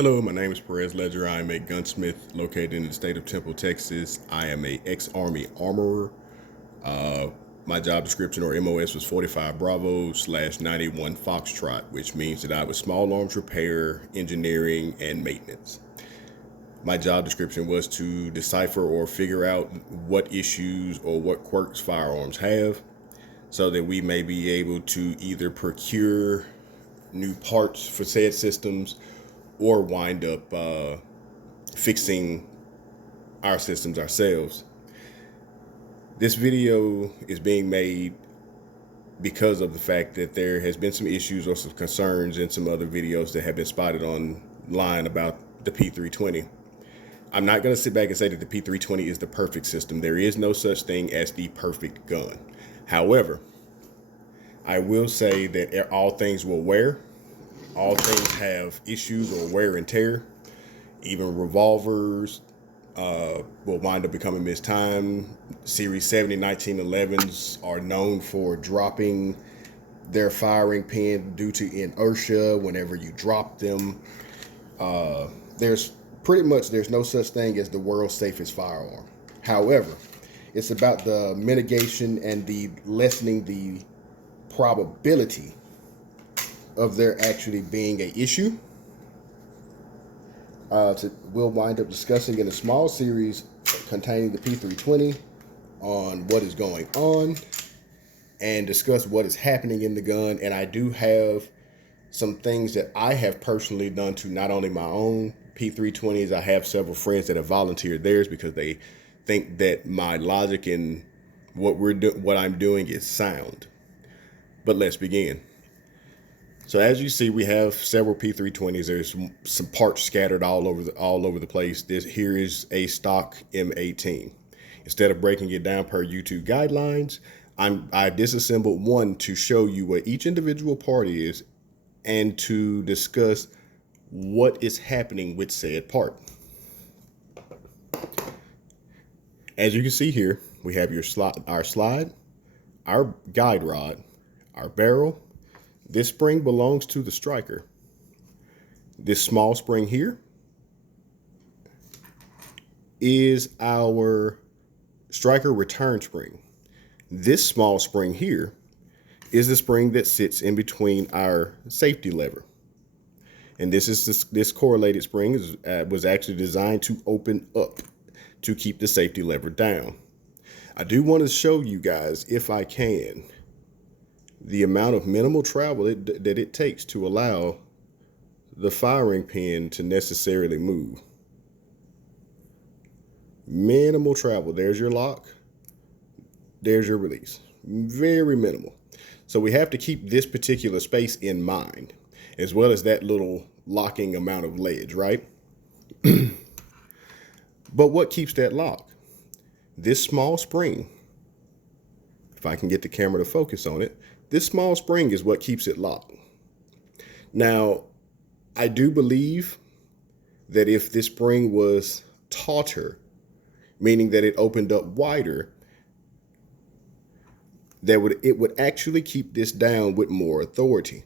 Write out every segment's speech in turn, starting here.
Hello, my name is Perez Ledger. I am a gunsmith located in the state of Temple, Texas. I am a ex-Army armorer. My job description or MOS was 45 Bravo / 91 Foxtrot, which means that I was small arms repair, engineering, and maintenance. My job description was to decipher or figure out what issues or what quirks firearms have so that we may be able to either procure new parts for said systems or wind up fixing our systems ourselves. This video is being made because of the fact that there has been some issues or some concerns in some other videos that have been spotted online about the p320. I'm not going to sit back and say that the p320 is the perfect system. There is no such thing as the perfect gun. However, I will say that all things will wear. All things have issues or wear and tear. Even revolvers will wind up becoming mistimed. Series 70 1911s are known for dropping their firing pin due to inertia whenever you drop them. There's no such thing as the world's safest firearm. However, it's about the mitigation and the lessening the probability of there actually being an issue. We'll wind up discussing in a small series containing the p320 on what is going on and discuss what is happening in the gun. And I do have some things that I have personally done to not only my own p320s, I have several friends that have volunteered theirs because they think that my logic and what I'm doing is sound. But let's begin. So as you see, we have several p320s. There's some parts scattered all over the place. Here is a stock M18. Instead of breaking it down per YouTube guidelines, I disassembled one to show you what each individual part is and to discuss what is happening with said part. As you can see here, we have our slide, our guide rod, our barrel. This spring belongs to the striker. This small spring here is our striker return spring. This small spring here is the spring that sits in between our safety lever. And this correlated spring was actually designed to open up to keep the safety lever down. I do want to show you guys, if I can, the amount of minimal travel that it takes to allow the firing pin to necessarily move. Minimal travel. There's your lock. There's your release. Very minimal. So we have to keep this particular space in mind, as well as that little locking amount of ledge, right? But what keeps that lock? This small spring, if I can get the camera to focus on it, this small spring is what keeps it locked. Now, I do believe that if this spring was tauter, meaning that it opened up wider, it would actually keep this down with more authority.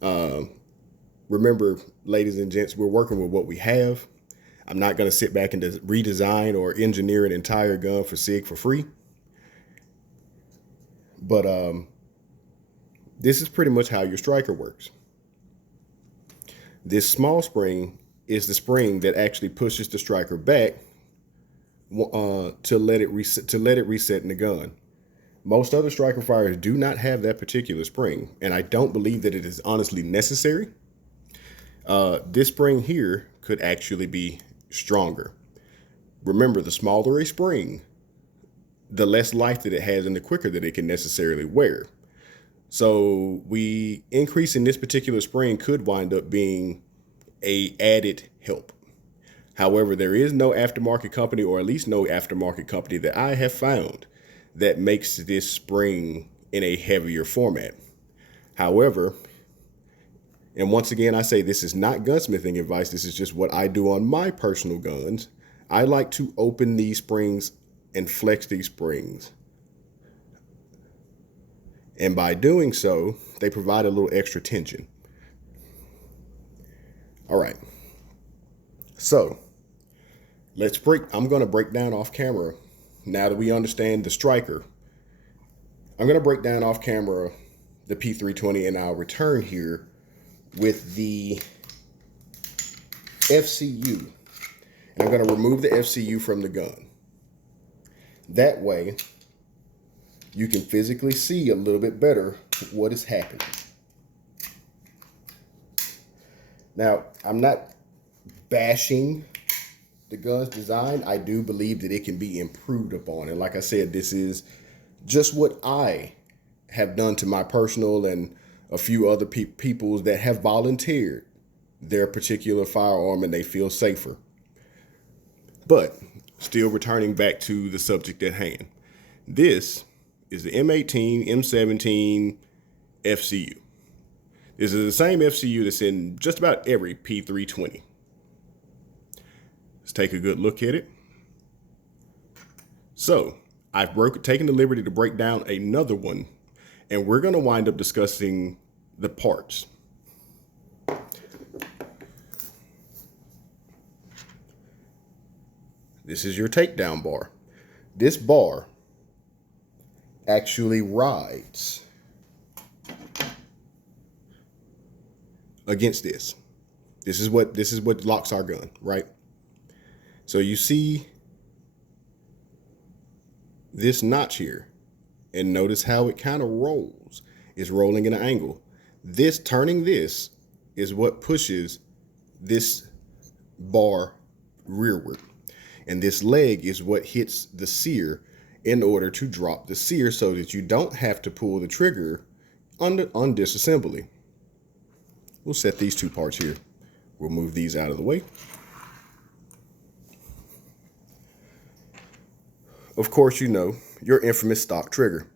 Remember, ladies and gents, we're working with what we have. I'm not going to sit back and redesign or engineer an entire gun for SIG for free. But this is pretty much how your striker works. This small spring is the spring that actually pushes the striker back to let it reset in the gun. Most other striker fires do not have that particular spring, and I don't believe that it is honestly necessary. This spring here could actually be stronger. Remember, the smaller a spring, the less life that it has and the quicker that it can necessarily wear. So increasing this particular spring could wind up being a added help. However, there is no aftermarket company, or at least no aftermarket company that I have found, that makes this spring in a heavier format. However, and once again, I say this is not gunsmithing advice. This is just what I do on my personal guns. I like to open these springs and flex these springs. And by doing so, they provide a little extra tension. All right. So I'm going to break down off camera. Now that we understand the striker, I'm going to break down off camera the P320, and I'll return here with the FCU. And I'm going to remove the FCU from the gun. That way, you can physically see a little bit better what is happening. Now, I'm not bashing the gun's design. I do believe that it can be improved upon. And like I said, this is just what I have done to my personal and a few other peoples that have volunteered their particular firearm and they feel safer. But still returning back to the subject at hand. This is the M18, M17 FCU. This is the same FCU that's in just about every P320. Let's take a good look at it. So I've taken the liberty to break down another one, and we're going to wind up discussing the parts. This is your takedown bar. This bar actually rides against this. This is what locks our gun, right? So you see this notch here, and notice how it kind of rolls. It's rolling in an angle. Turning this is what pushes this bar rearward. And this leg is what hits the sear in order to drop the sear so that you don't have to pull the trigger on disassembly. We'll set these two parts here. We'll move these out of the way. Of course, you know, your infamous stock trigger.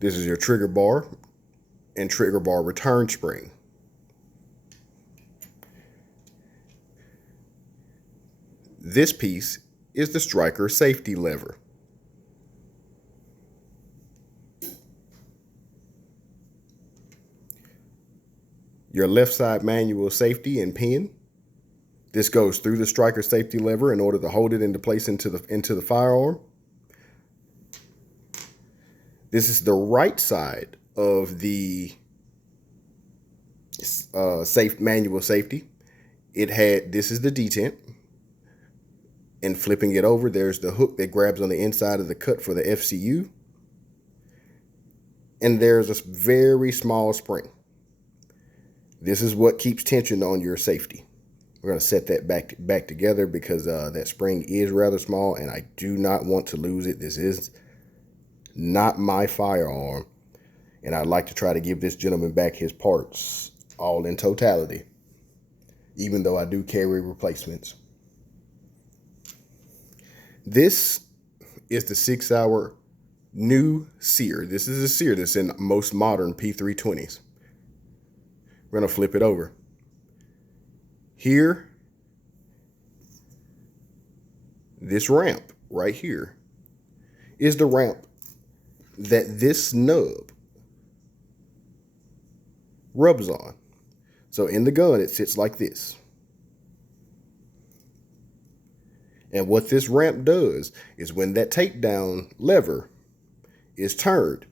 This is your trigger bar and trigger bar return spring. This piece is the striker safety lever. Your left side manual safety and pin. This goes through the striker safety lever in order to hold it into place into the firearm. This is the right side of the manual safety. This is the detent. And flipping it over, there's the hook that grabs on the inside of the cut for the FCU. And there's a very small spring. This is what keeps tension on your safety. We're going to set that back together because that spring is rather small and I do not want to lose it. This is not my firearm. And I'd like to try to give this gentleman back his parts all in totality, even though I do carry replacements. This is the 6-hour new sear. This is a sear that's in most modern P320s. We're going to flip it over. Here, this ramp right here is the ramp that this nub rubs on. So in the gun, it sits like this. And what this ramp does is when that takedown lever is turned,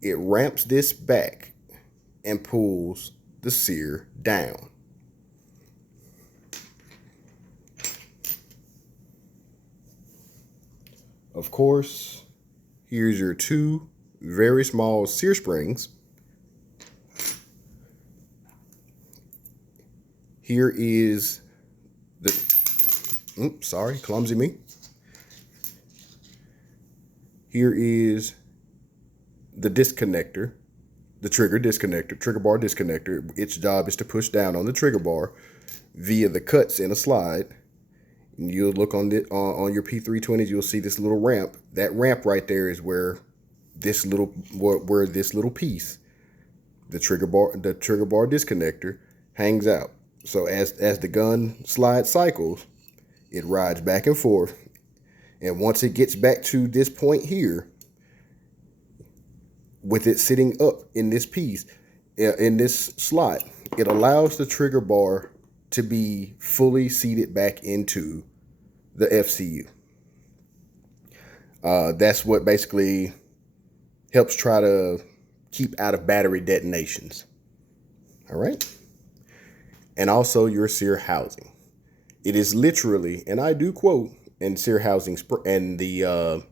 it ramps this back and pulls the sear down. Of course, here's your two very small sear springs. Here is oops, sorry, clumsy me. Here is the disconnector, the trigger bar disconnector. Its job is to push down on the trigger bar via the cuts in a slide. And you'll look on your P320s, you'll see this little ramp. That ramp right there is where this little piece, the trigger bar disconnector, hangs out. So as the gun slide cycles, it rides back and forth. And once it gets back to this point here, with it sitting up in this piece, in this slot, it allows the trigger bar to be fully seated back into the FCU. That's what basically helps try to keep out of battery detonations. All right. And also your sear housing. It is literally, and I do quote, in sear housing and the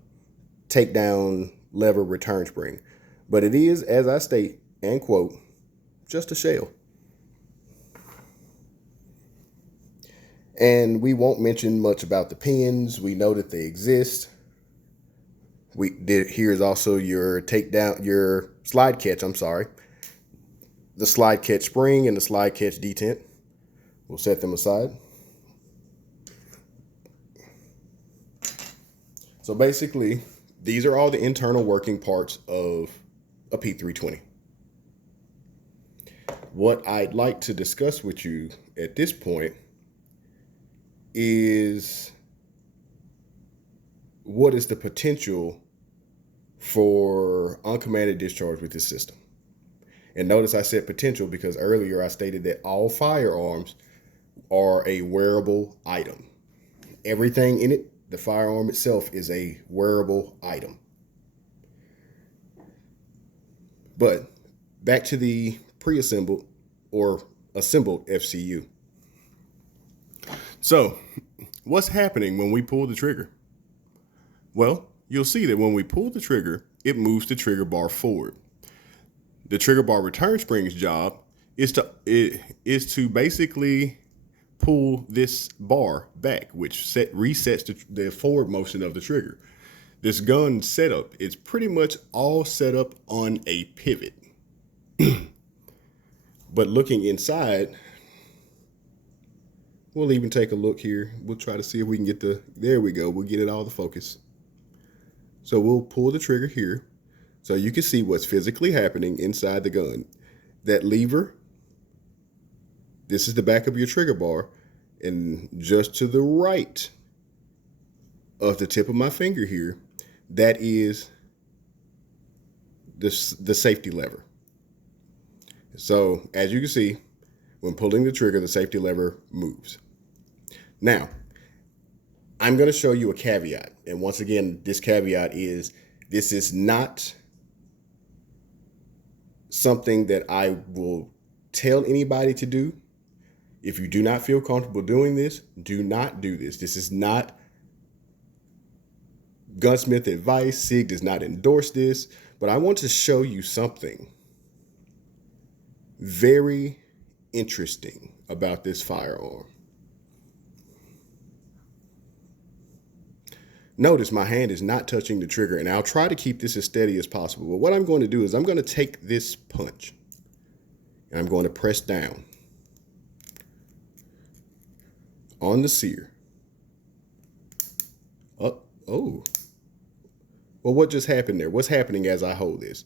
takedown lever return spring, but it is, as I state and quote, just a shell. And we won't mention much about the pins. We know that they exist. Here's also your takedown, your slide catch. I'm sorry, the slide catch spring and the slide catch detent. We'll set them aside. So basically, these are all the internal working parts of a p320. What I'd like to discuss with you at this point is what is the potential for uncommanded discharge with this system. And notice I said potential because earlier I stated that all firearms are a wearable item. Everything in it, the firearm itself, is a wearable item. But back to the pre-assembled or assembled FCU. So what's happening when we pull the trigger? Well, you'll see that when we pull the trigger, it moves the trigger bar forward. The trigger bar return spring's job is to basically pull this bar back, which resets the forward motion of the trigger. This gun setup is pretty much all set up on a pivot. But looking inside, we'll even take a look here. We'll try to see if we can get there we go. We'll get it all the focus. So we'll pull the trigger here so you can see what's physically happening inside the gun. That lever, this is the back of your trigger bar, and just to the right of the tip of my finger here, that is the safety lever. So as you can see, when pulling the trigger, the safety lever moves. Now, I'm going to show you a caveat. And once again, this caveat is this is not something that I will tell anybody to do. If you do not feel comfortable doing this, do not do this. This is not gunsmith advice. SIG does not endorse this, but I want to show you something very interesting about this firearm. Notice my hand is not touching the trigger, and I'll try to keep this as steady as possible. But what I'm going to do is I'm going to take this punch and I'm going to press down on the sear. Oh. Well, what just happened there? What's happening as I hold this?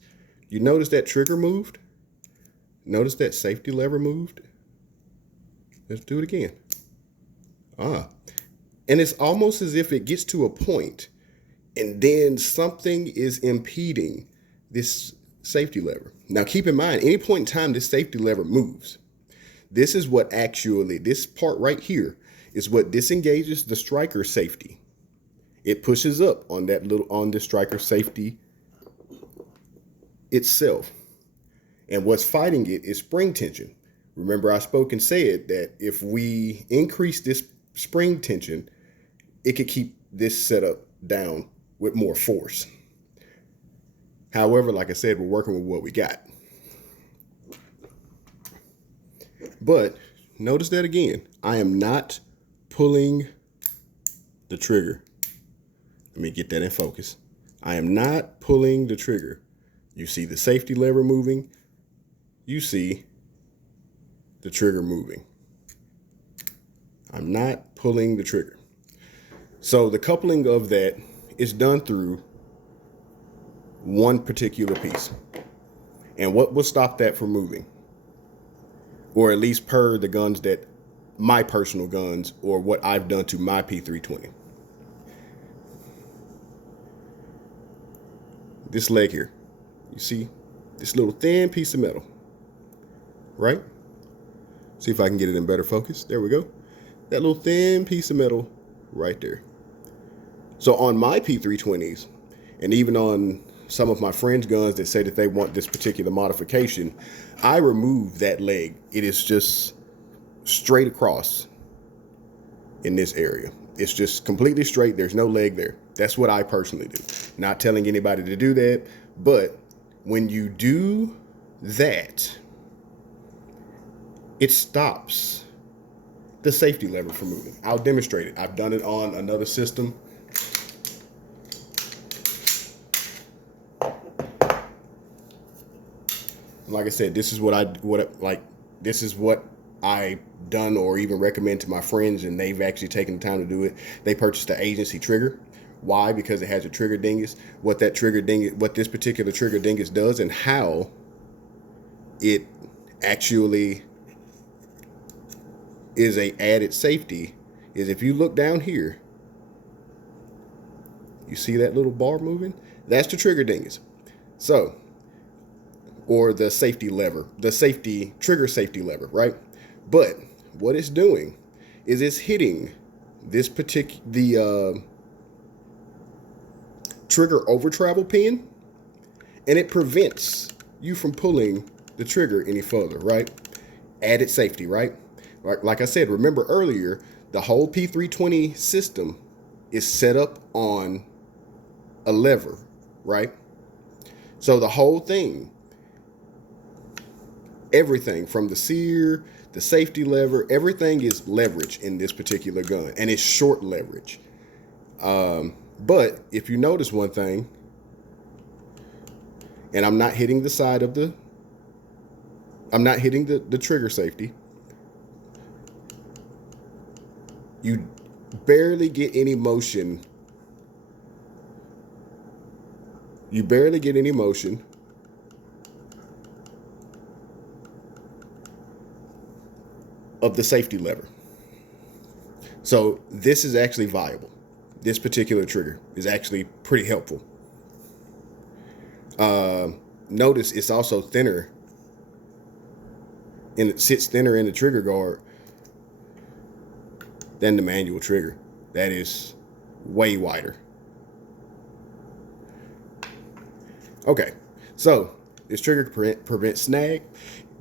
You notice that trigger moved? Notice that safety lever moved? Let's do it again. And it's almost as if it gets to a point and then something is impeding this safety lever. Now, keep in mind, any point in time, this safety lever moves. This is what actually, this part right here is what disengages the striker safety. It pushes up on the striker safety itself. And what's fighting it is spring tension. Remember, I spoke and said that if we increase this spring tension, it could keep this setup down with more force. However, like I said, we're working with what we got. But notice that again, I am not pulling the trigger. Let me get that in focus. I am not pulling the trigger. You see the safety lever moving. You see the trigger moving. I'm not pulling the trigger. So the coupling of that is done through one particular piece. And what will stop that from moving? Or at least per the guns that, my personal guns, or what I've done to my p320. This leg here. You see this little thin piece of metal. right? See if I can get it in better focus. There we go. That little thin piece of metal right there. So on my P320s, and even on some of my friends' guns that say that they want this particular modification, I remove that leg. It is just straight across in this area. It's just completely straight. There's no leg there. That's what I personally do. Not telling anybody to do that, but when you do that, it stops the safety lever from moving. I'll demonstrate it. I've done it on another system. Like I said, this is what I done or even recommend to my friends, and they've actually taken the time to do it. They purchased the agency trigger. Why? Because it has a trigger dingus. What this particular trigger dingus does, and how it actually is a added safety, is if you look down here, you see that little bar moving? That's the trigger dingus. So, or the safety lever, the trigger safety lever, right? But what it's doing is it's hitting this the trigger over travel pin, and it prevents you from pulling the trigger any further, right? Added safety, right? Like I said, remember earlier, the whole P320 system is set up on a lever, right? So the whole thing, everything from the sear, the safety lever, everything is leverage in this particular gun, and it's short leverage. But if you notice one thing, and I'm not hitting the side of I'm not hitting the trigger safety, you barely get any motion. You barely get any motion of the safety lever. So this is actually viable. This particular trigger is actually pretty helpful. Notice it's also thinner, and it sits thinner in the trigger guard than the manual trigger. That is way wider. Okay, so this trigger prevents snag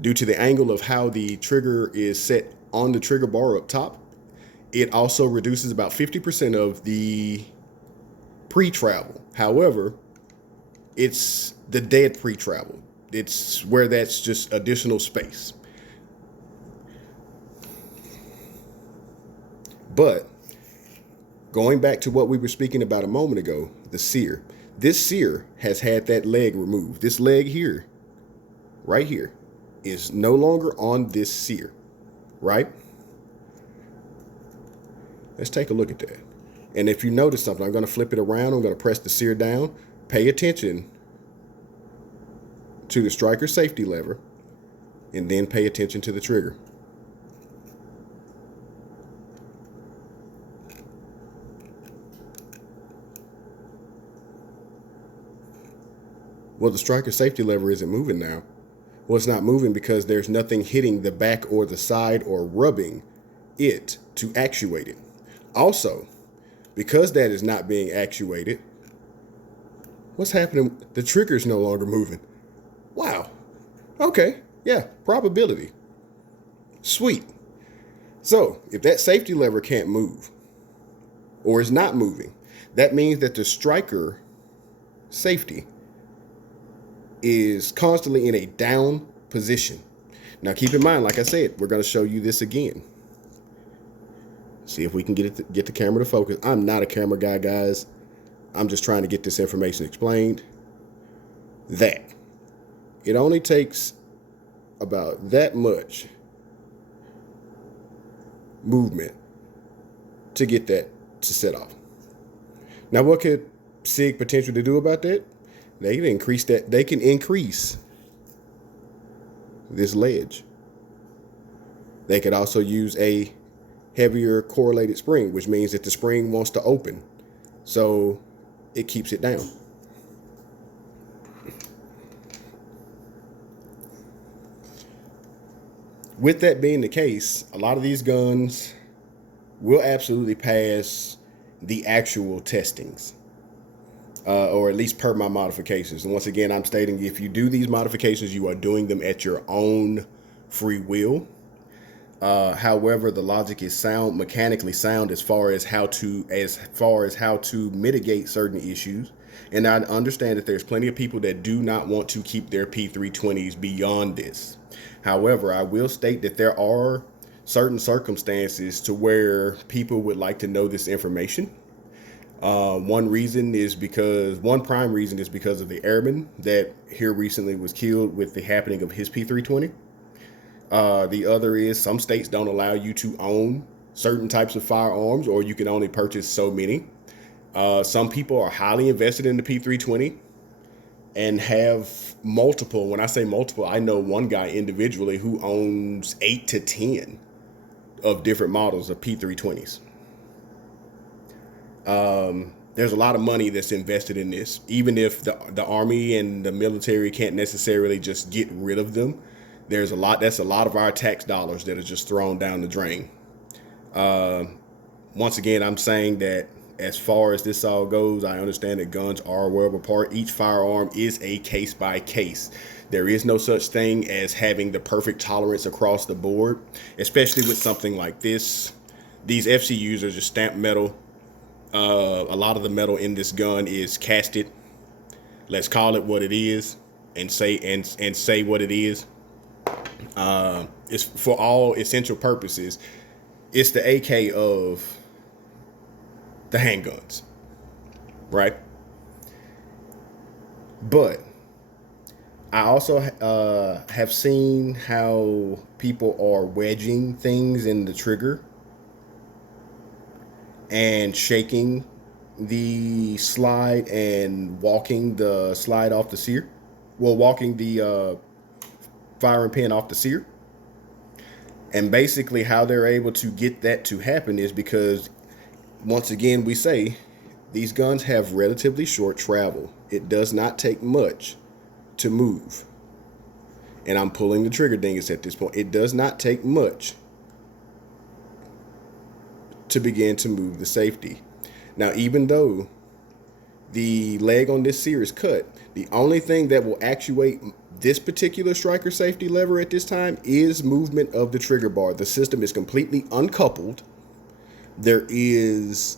due to the angle of how the trigger is set on the trigger bar up top. It also reduces about 50% of the pre-travel. However, it's the dead pre-travel. It's where that's just additional space. But going back to what we were speaking about a moment ago, the sear. This sear has had that leg removed. This leg here, right here, is no longer on this sear, right? Let's take a look at that. And if you notice something, I'm going to flip it around. I'm going to press the sear down. Pay attention to the striker safety lever, and then pay attention to the trigger. Well, the striker safety lever isn't moving now. Well, it's not moving because there's nothing hitting the back or the side or rubbing it to actuate it. Also, because that is not being actuated, what's happening? The trigger's no longer moving. Wow. Okay. Yeah. Probability. Sweet. So if that safety lever can't move or is not moving, that means that the striker safety is constantly in a down position. Now keep in mind, like I said, we're going to show you this again. See if we can get the camera to focus. I'm not a camera guy, guys. I'm just trying to get this information explained. That it only takes about that much movement to get that to set off. Now, what could SIG potentially do about that? They can increase that. They can increase this ledge. They could also use a heavier correlated spring, which means that the spring wants to open, so it keeps it down. With that being the case, a lot of these guns will absolutely pass the actual testings, or at least per my modifications. And once again, I'm stating if you do these modifications, you are doing them at your own free will. However, the logic is sound, mechanically sound, as far as how to mitigate certain issues. And I understand that there's plenty of people that do not want to keep their P320s beyond this. However, I will state that there are certain circumstances to where people would like to know this information. One prime reason is because of the airman that here recently was killed with the happening of his P320. The other is some states don't allow you to own certain types of firearms, or you can only purchase so many. Some people are highly invested in the P320 and have multiple. When I say multiple, I know one guy individually who owns 8 to 10 of different models of P320s. There's a lot of money that's invested in this. Even if the Army and the military can't necessarily just get rid of them, that's a lot of our tax dollars that are just thrown down the drain. Once again, I'm saying that as far as this all goes, I understand that guns are a world apart. Each firearm is a case by case. There is no such thing as having the perfect tolerance across the board, especially with something like this. These FCUs are just stamped metal. A lot of the metal in this gun is casted. Let's call it what it is and say what it is. It's for all essential purposes. It's the AK of the handguns, right? But I also have seen how people are wedging things in the trigger and shaking the slide and walking the slide off the sear. Well, walking the firing pin off the sear. And basically how they're able to get that to happen is because, once again, we say these guns have relatively short travel. It does not take much to move. And I'm pulling the trigger dingus at this point. It does not take much to begin to move the safety. Now, even though the leg on this sear is cut, the only thing that will actuate this particular striker safety lever at this time is movement of the trigger bar. The system is completely uncoupled. There is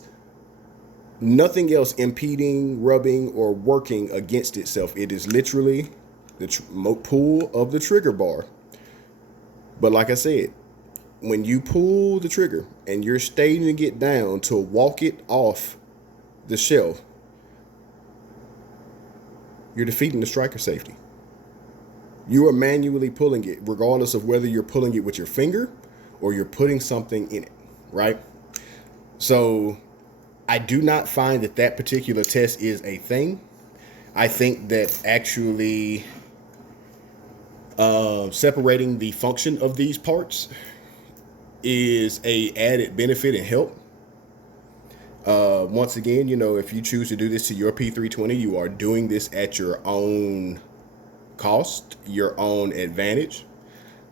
nothing else impeding, rubbing, or working against itself. It is literally the pull of the trigger bar. But like I said, when you pull the trigger and you're staging it down to walk it off the shelf, you're defeating the striker safety. You are manually pulling it, regardless of whether you're pulling it with your finger or you're putting something in it, right? So I do not find that particular test is a thing. I think that actually separating the function of these parts is a added benefit and help. Once again, if you choose to do this to your P320, you are doing this at your own cost, your own advantage.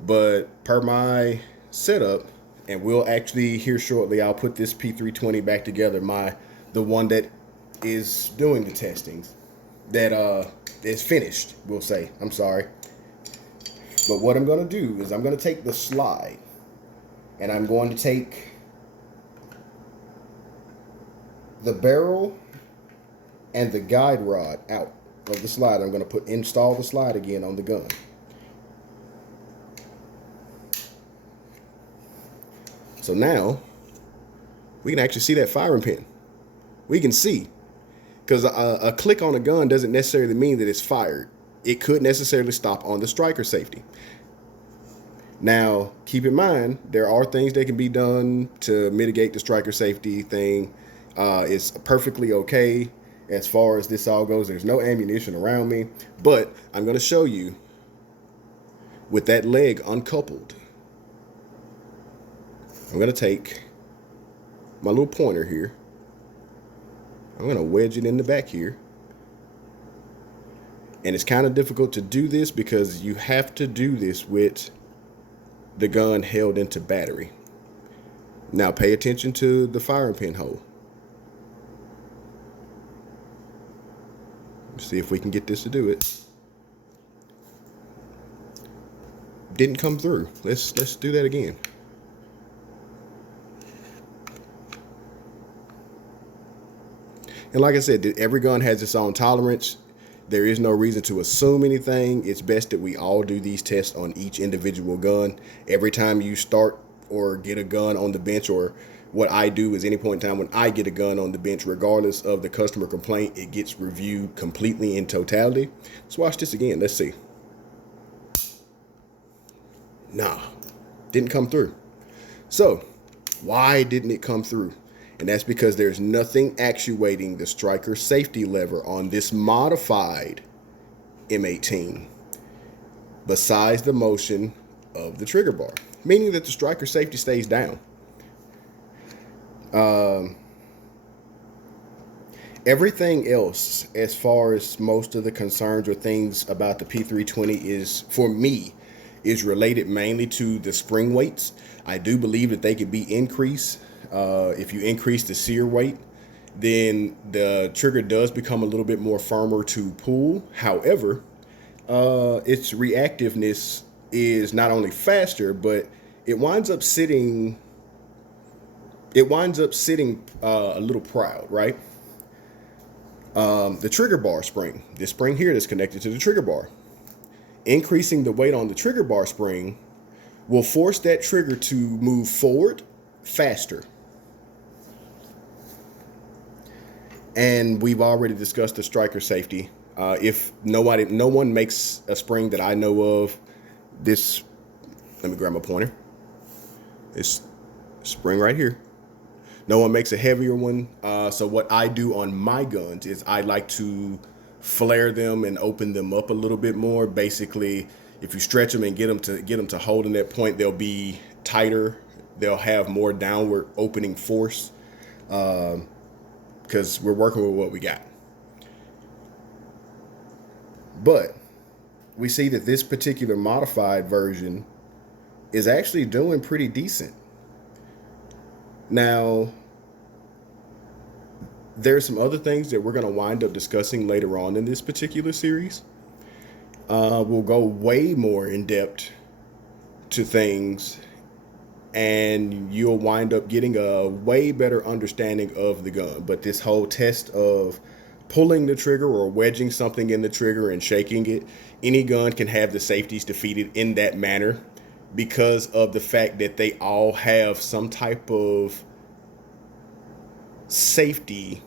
But per my setup, and we'll actually here shortly, I'll put this P320 back together, the one that is doing the testings, that is finished, we'll say. I'm sorry. But what I'm going to do is I'm going to take the slide and I'm going to take the barrel and the guide rod out of the slide. I'm going to install the slide again on the gun. So now we can actually see that firing pin. We can see, because a click on a gun doesn't necessarily mean that it's fired. It could necessarily stop on the striker safety. Now, keep in mind, there are things that can be done to mitigate the striker safety thing. It's perfectly okay as far as this all goes. There's no ammunition around me, but I'm going to show you with that leg uncoupled. I'm going to take my little pointer here. I'm going to wedge it in the back here. And it's kind of difficult to do this because you have to do this with the gun held into battery. Now pay attention to the firing pin hole. Let's see if we can get this to do it. Didn't come through. Let's do that again. And like I said, every gun has its own tolerance. There is no reason to assume anything. It's best that we all do these tests on each individual gun. Every time you start or get a gun on the bench, or what I do is any point in time when I get a gun on the bench, regardless of the customer complaint, it gets reviewed completely in totality. Let's watch this again. Let's see. Nah, didn't come through. So why didn't it come through? And that's because there's nothing actuating the striker safety lever on this modified M18 besides the motion of the trigger bar, meaning that the striker safety stays down. Everything else, as far as most of the concerns or things about the P320 is, for me, is related mainly to the spring weights. I do believe that they could be increased. If you increase the sear weight, then the trigger does become a little bit more firmer to pull. However, its reactiveness is not only faster, but it winds up sitting a little proud, right? The trigger bar spring, this spring here that's connected to the trigger bar, increasing the weight on the trigger bar spring will force that trigger to move forward faster. And we've already discussed the striker safety. If no one makes a spring that I know of, this, let me grab my pointer. This spring right here. No one makes a heavier one. So what I do on my guns is I like to flare them and open them up a little bit more. Basically, if you stretch them and get them to hold in that point, they'll be tighter. They'll have more downward opening force. Because we're working with what we got. But we see that this particular modified version is actually doing pretty decent. Now, there's some other things that we're going to wind up discussing later on in this particular series. We'll go way more in depth to things, and you'll wind up getting a way better understanding of the gun. But this whole test of pulling the trigger or wedging something in the trigger and shaking it, any gun can have the safeties defeated in that manner because of the fact that they all have some type of safety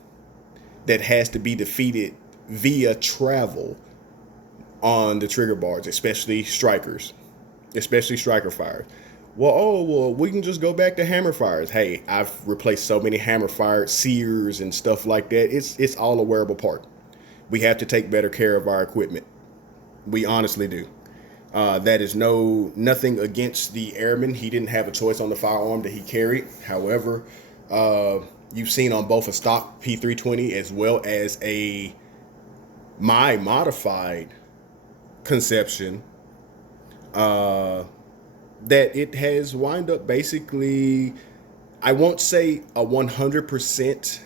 that has to be defeated via travel on the trigger bars, especially strikers, especially striker fires. Well, we can just go back to hammer fires. Hey, I've replaced so many hammer fired sears and stuff like that. It's all a wearable part. We have to take better care of our equipment. We honestly do. That is nothing against the airman. He didn't have a choice on the firearm that he carried. However, you've seen on both a stock P320 as well as my modified conception, that it has wind up basically, I won't say a 100%,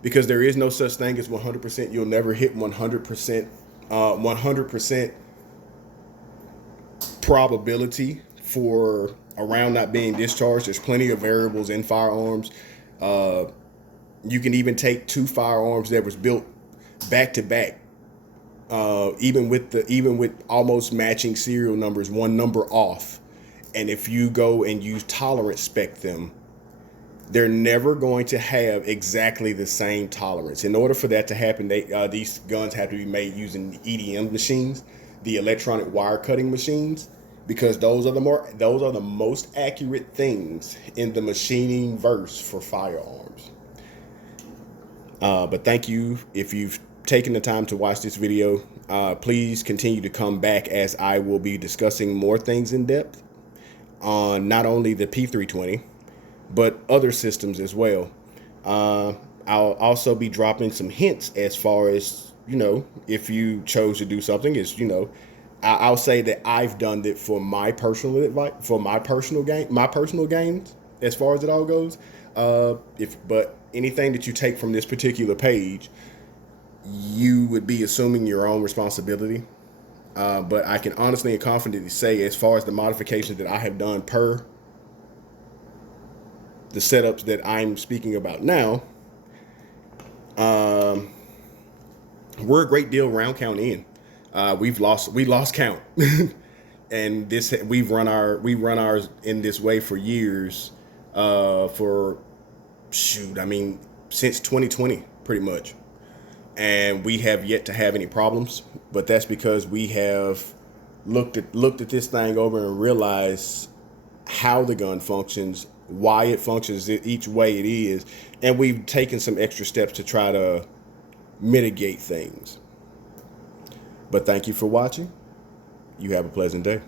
because there is no such thing as 100%. You'll never hit 100% probability for a round not being discharged. There's plenty of variables in firearms. You can even take two firearms that was built back to back, even with almost matching serial numbers, one number off. And if you go and you tolerance spec them, they're never going to have exactly the same tolerance. In order for that to happen, these guns have to be made using EDM machines, the electronic wire cutting machines, because those are the most accurate things in the machining verse for firearms. But thank you if you've taken the time to watch this video. Please continue to come back, as I will be discussing more things in depth on not only the P320, but other systems as well. I'll also be dropping some hints as far as, if you chose to do something, is, I'll say that I've done it for my personal advice, for my personal gains, as far as it all goes. But anything that you take from this particular page, you would be assuming your own responsibility. But I can honestly and confidently say, as far as the modifications that I have done per the setups that I'm speaking about now, we're a great deal round count in. We lost count, and we run ours in this way for years. For shoot, I mean, since 2020, pretty much, and we have yet to have any problems. But that's because we have looked at this thing over and realized how the gun functions, why it functions each way it is, and we've taken some extra steps to try to mitigate things. But thank you for watching. You have a pleasant day.